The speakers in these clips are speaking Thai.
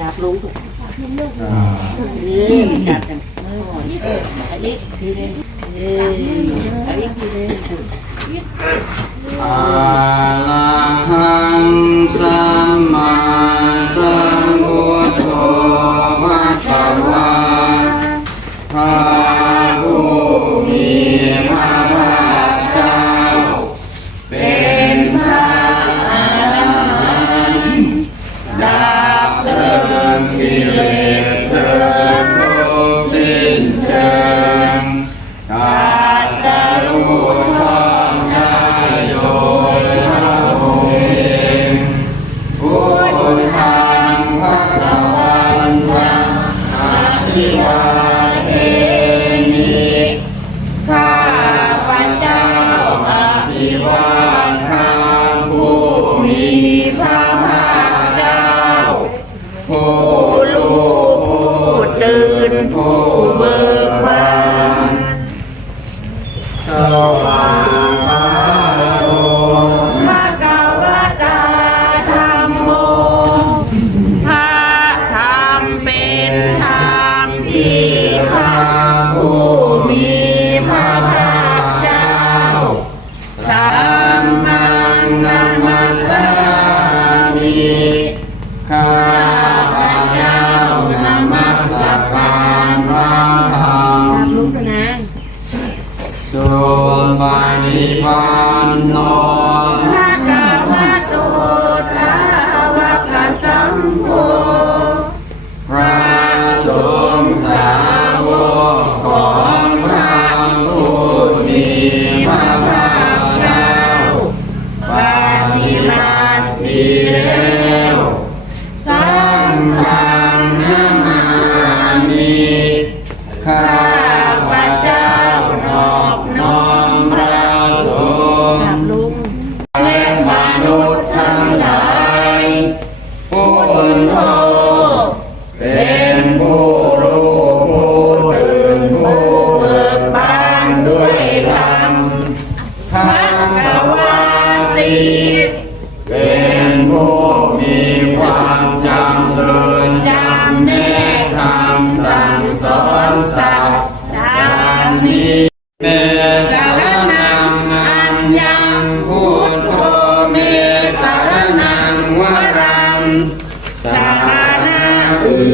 จับลงนี่จับกันมืออนอันนี้นี่อันนี้ทีเดีาลังสมา พระมหาเจ้า ฏิปันโนภะคะวะโตสาวกสังโฆพระสงฆ์สาวกของพระผู้มีพระภาค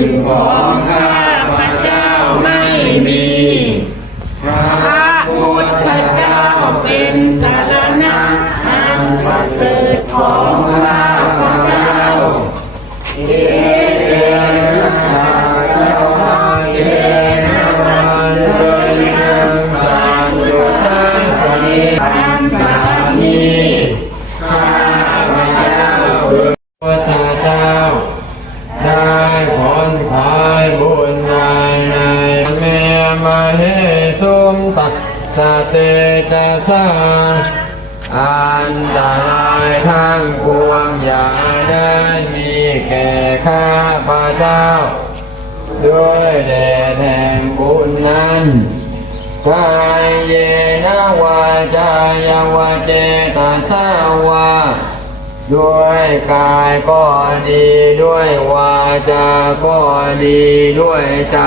นของข้าพระเจ้าไม่มี พระพุทธเจ้าเป็นสารณะอันประเสริฐของข้าพระเจ้าเอนะภะคะวะเอนะวันเรยังสังสุขังปฏิปันสามีข้าพระเจ้าพุทธเจ้าได้ผล ขายบุญใดในเมมาเฮสุมตัสสเตจะสาอันตรายทั้งปวงอย่าได้มีแก่ข้าพระเจ้า ด้วยเดชแห่งบุญนั้นกายเยนวาจายวาเจตสาวา ด้วยกายก็ดี ด้วยวาจาก็ดี ด้วยใจ